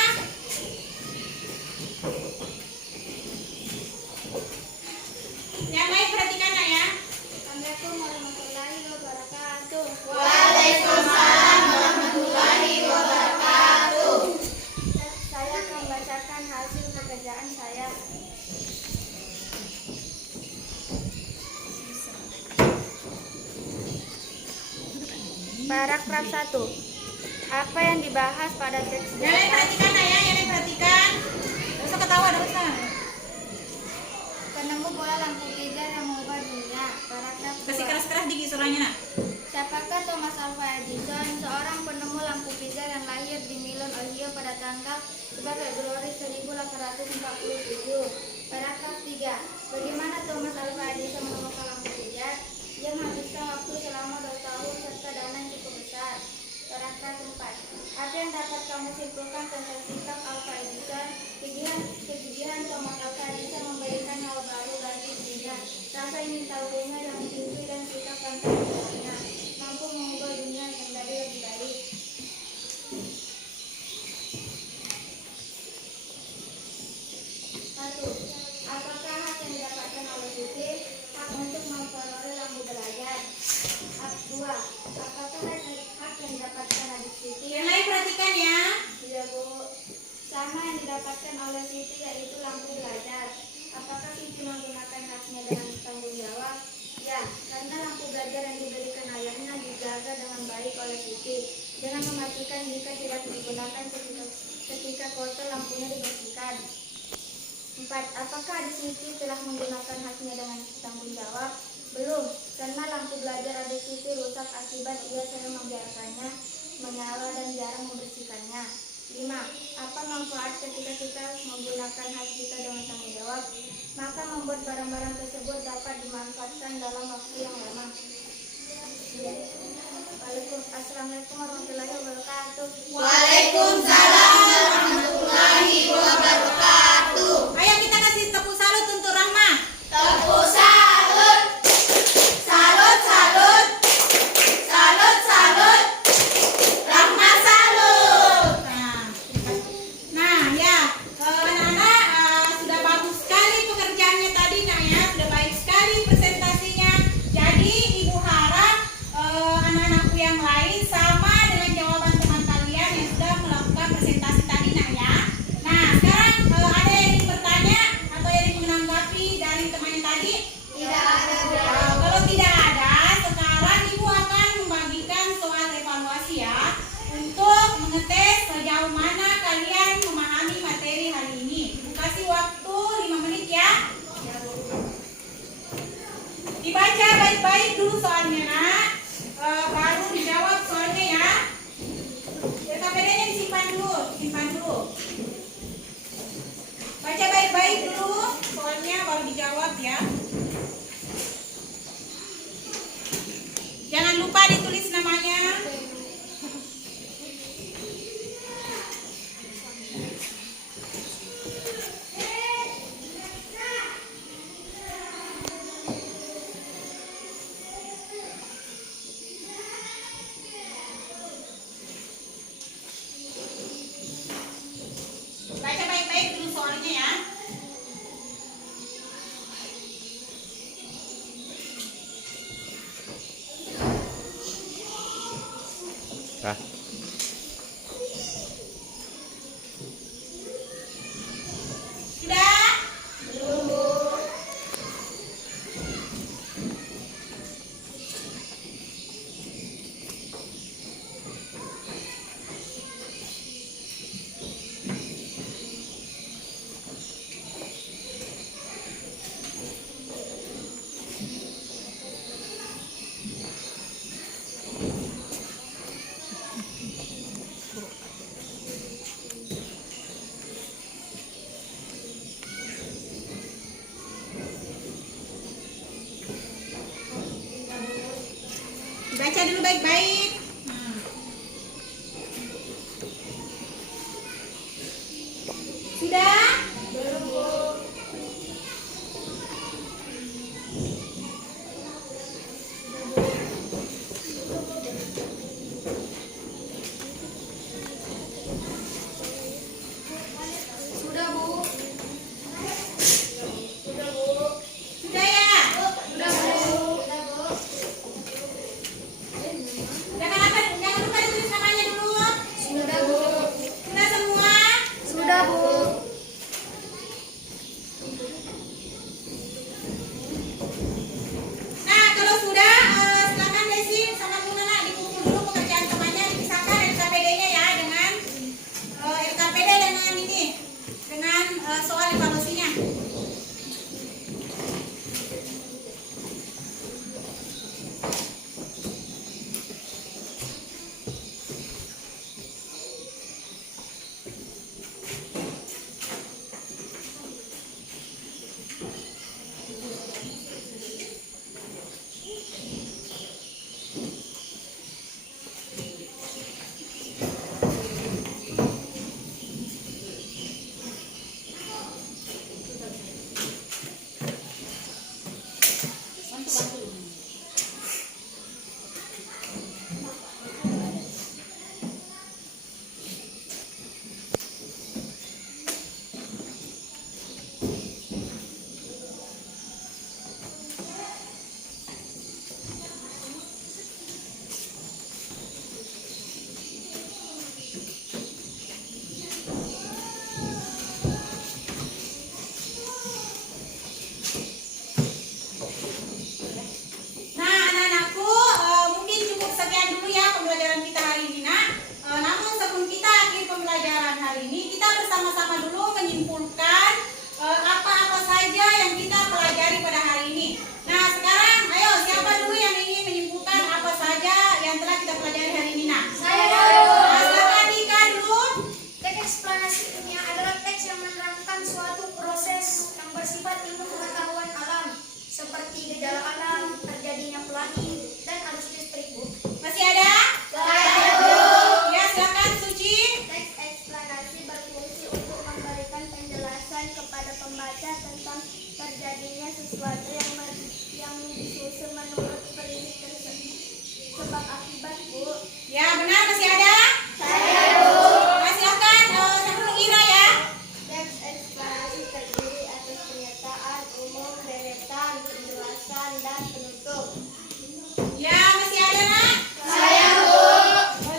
Yang lain perhatikan ya. Assalamualaikum warahmatullahi wabarakatuh. Waalaikumsalam warahmatullahi wabarakatuh. Saya akan membacakan hasil pekerjaan saya. Paragraf 1. Apa yang dibahas pada teks di Yang lain atas? perhatikan ya, yang lain perhatikan. Gak usah ketawa, gak usah. Penemu bola lampu pijar yang mengubah dunia. Paragraf 2. Kasih keras-keras dikit suaranya nak. Siapakah Thomas Alva Edison? Seorang penemu lampu pijar yang lahir di Milan, Ohio pada tanggal 3 Februari 1847. Paragraf 3. Bagaimana Thomas Alva Edison menemukan lampu pijar? Dia menghabiskan waktu selama 2 tahun serta dana yang cukup besar. Paragraf 4. Apa yang dapat kamu simpulkan tentang sikap Alva Edison? Kegigihan Thomas Alva Edison memberikan hal baru bagi dunia. Rasa ingin tahunya yang tinggi dan sikap pantang menyerahnya mampu mengubah dunia menjadi lebih baik. Satu, apakah hak yang didapatkan oleh Siti? Hak untuk memperoleh lampu belajar. Dua, apakah hak yang didapatkan adik Siti? Yang lain perhatikan ya. Iya Bu, sama yang didapatkan oleh Siti yaitu lampu belajar. Apakah Siti menggunakan haknya dengan tanggung jawab? Ya, karena lampu belajar yang diberikan ayahnya dijaga dengan baik oleh Siti. Jangan mematikan jika tidak digunakan ketika kotor lampunya dibersihkan. 4. Apakah adik Siti telah menggunakan haknya dengan tanggung jawab? Belum, karena lampu belajar adik Siti rusak akibat ia sering membiarkannya menyala dan jarang membersihkannya. 5. Apa manfaat ketika kita menggunakan hak kita dengan tanggung jawab? Maka membuat barang-barang tersebut dapat dimanfaatkan dalam waktu yang lama. Assalamualaikum warahmatullahi wabarakatuh. Waalaikumsalam warahmatullahi wabarakatuh. Ayo kita kasih tepuk salut untuk Rahma. Tepuk salut. Salut, salut. Salut, salut. Rahma salut. Nah ya, anak-anak sudah bagus sekali pekerjaannya tadi nak ya, sudah baik sekali presentasinya. Jadi ibu harap anak-anakku yang lain sama dengan jawaban teman kalian yang sudah melakukan presentasi tadi nak ya. Nah sekarang ada yang ingin bertanya atau yang ingin menanggapi dari temannya tadi? Tidak ada. Kalau tidak ada, sekarang ibu akan membagikan soal evaluasi ya untuk mengetes sejauh mana kalian memahami materi hari ini. Ibu kasih waktu 5 menit ya. Dibaca baik-baik dulu soalnya nak. Baru dijawab soalnya ya. KPD-nya disimpan dulu, Baca baik-baik dulu soalnya baru dijawab. Nah, Sudah? Baca dulu baik-baik. Sudah? Sudah, Bu. Sudah ya? Jangan lupa ditulis namanya dulu. Sudah, Bu. Sudah semua? Sudah, Bu. Nah, kalau sudah, silakan Desi sama Bu Nana dikumpul dulu pekerjaan temannya, dipisahkan RKPD-nya ya dengan RKPD dengan ini, dengan soal evaluasinya. Nah, anak-anakku, mungkin cukup sekian dulu ya pembelajaran kita hari ini, nak. Namun sebelum kita akhiri pembelajaran hari ini, kita bersama-sama dulu menyimpulkan apa-apa saja yang kita pelajari pada hari ini. Nah, sekarang, ayo siapa dulu yang ingin menyimpulkan apa saja yang telah kita pelajari hari ini, nak? Saya. Nah, silakan Dika dulu. Teks eksplanasi ilmiah adalah teks yang menerangkan suatu proses yang bersifat ilmu pengetahuan alam, seperti gejala alam, terjadinya pelangi, dan arus listrik, Bu. Masih ada? Ya, silakan Suci. Teks eksplanasi berfungsi untuk memberikan penjelasan kepada pembaca tentang terjadinya sesuatu yang disusun menurut prinsip tersebut sebab akibat, Bu. Ya, benar, masih ada? Nah, silakan sebelum Ira ya. Teks eksplanasi terdiri atas pernyataan umum, deretan, penjelasan, dan penutup. Ya, masih ada, nak?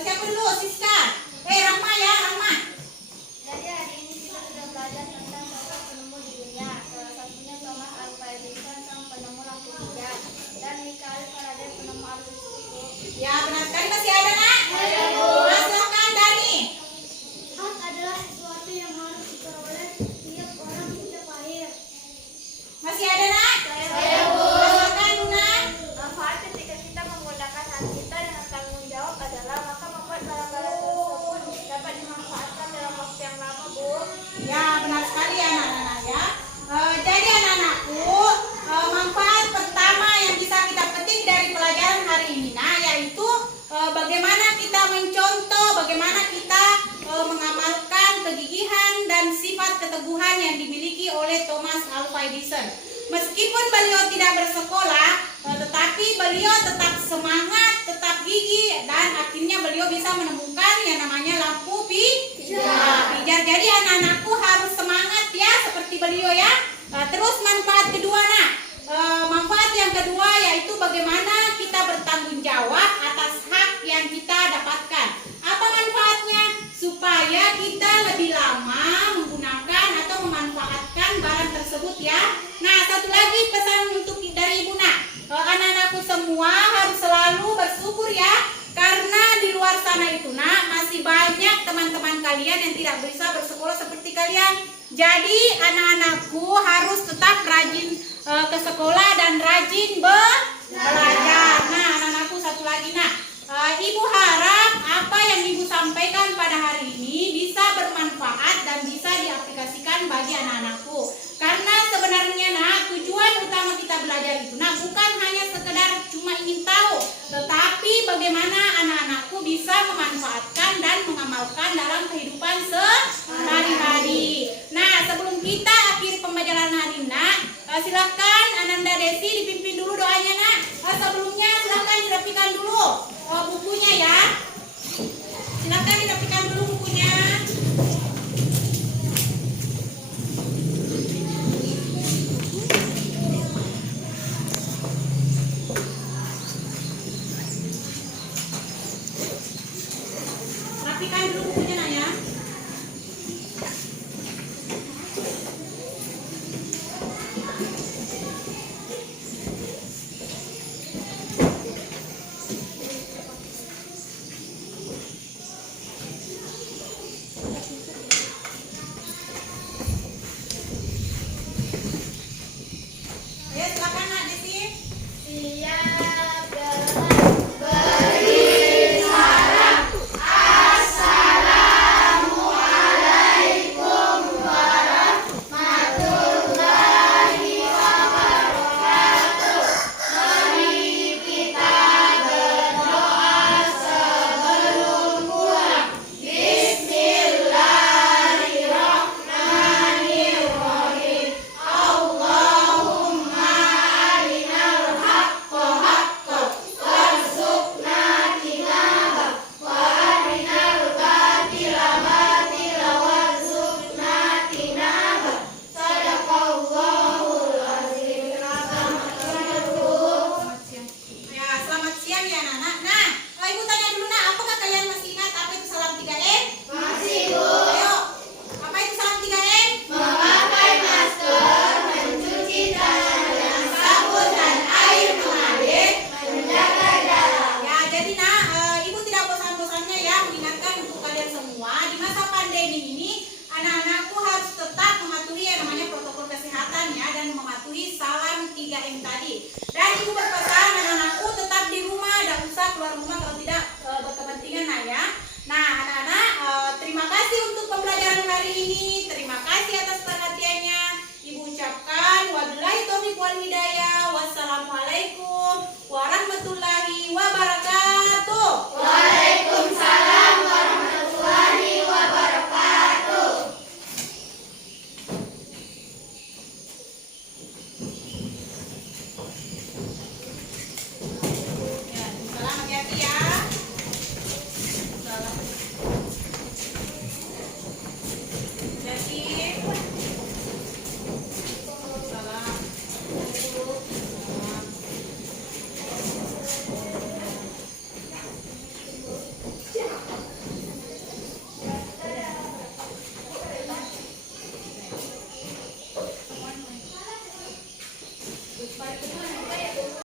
Siapa dulu? Siska. Rahma ya, Rahma. Jadi hari ini kita sudah belajar tentang sosok penemu di dunia. Salah satunya Thomas Alva Edison, sang penemu lampu hijau, dan Michael Faraday, penemu arus listrik. Ya, benar sekali, masih ada, nak? Nah, silakan Dani. Hak adalah sesuatu yang harus diperoleh tiap orang sejak lahir. Masih ada, nak? Silakan Luna. Manfaat ketika kita menggunakan hak kita dengan tanggung jawab adalah maka membuat barang-barang tersebut dapat dimanfaatkan dalam waktu yang lama, Bu. Ya, benar sekali anak-anak ya. Jadi anak-anakku, manfaat pertama yang bisa kita petik dari pelajaran hari ini, nah, yaitu bagaimana kita mencontoh, bagaimana kita mengamalkan kegigihan dan sifat keteguhan yang dimiliki oleh Thomas Alva Edison. Meskipun beliau tidak bersekolah, tetapi beliau tetap semangat, tetap gigih, dan akhirnya beliau bisa menemukan yang namanya lampu pijar. Jadi anak-anakku harus semangat ya seperti beliau ya. Terus manfaat kedua, nak. Manfaat yang kedua yaitu bagaimana kita bertanggung jawab atas hak yang kita dapatkan. ya. Nah, satu lagi pesan untuk dari Ibu nak. Anak-anakku semua harus selalu bersyukur ya. Karena di luar sana itu nak masih banyak teman-teman kalian yang tidak bisa bersekolah seperti kalian. Jadi anak-anakku harus tetap rajin ke sekolah dan rajin belajar. Nah, anak-anakku satu lagi nak. Ibu harap apa yang Ibu sampaikan pada hari ini bisa bermanfaat dan bisa diaplikasikan bagi anak-anakku. Karena sebenarnya nak, tujuan utama kita belajar itu nak bukan hanya sekedar cuma ingin tahu, tetapi bagaimana anak-anakku bisa memanfaatkan dan mengamalkan dalam kehidupan sehari-hari. Nah, sebelum kita akhiri pembelajaran hari ini nak, silakan Ananda Desi dipimpin dulu doanya nak. Sebelumnya silakan dirapikan dulu bukunya ya. Silakan dirapikan dulu bukunya. Rapikan dulu bukunya nak ya. Ayo silakan nak Desi. Siap gerak. Ya, selamat siang ya anak-anak. Nah, Ibu tanya dulu nak, apakah kalian masih ingat apa itu salam 3M? Masih, Bu. Ayo, apa itu salam 3M? Memakai masker, mencuci tangan dengan sabun dan air mengalir, menjaga jarak. Ya, jadi nak, Ibu tidak bosan-bosannya ya mengingatkan untuk kalian semua di masa pandemi ini, anak-anakku harus tetap mematuhi yang namanya protokol kesehatan ya dan mematuhi salam 3M tadi. Dan Ibu berpesan anak-anakku tetap di rumah, tidak usah keluar rumah kalau tidak berkepentingan nah ya. Nah anak-anak, terima kasih untuk pembelajaran hari ini. Terima kasih atas perhatiannya. Ibu ucapkan wabillahi taufiq wal hidayah. Wassalamualaikum warahmatullahi wabarakatuh. Waalaikumsalam warahmatullahi wabarakatuh. Ya, salam hati-hati ya. Salam. Hati-hati.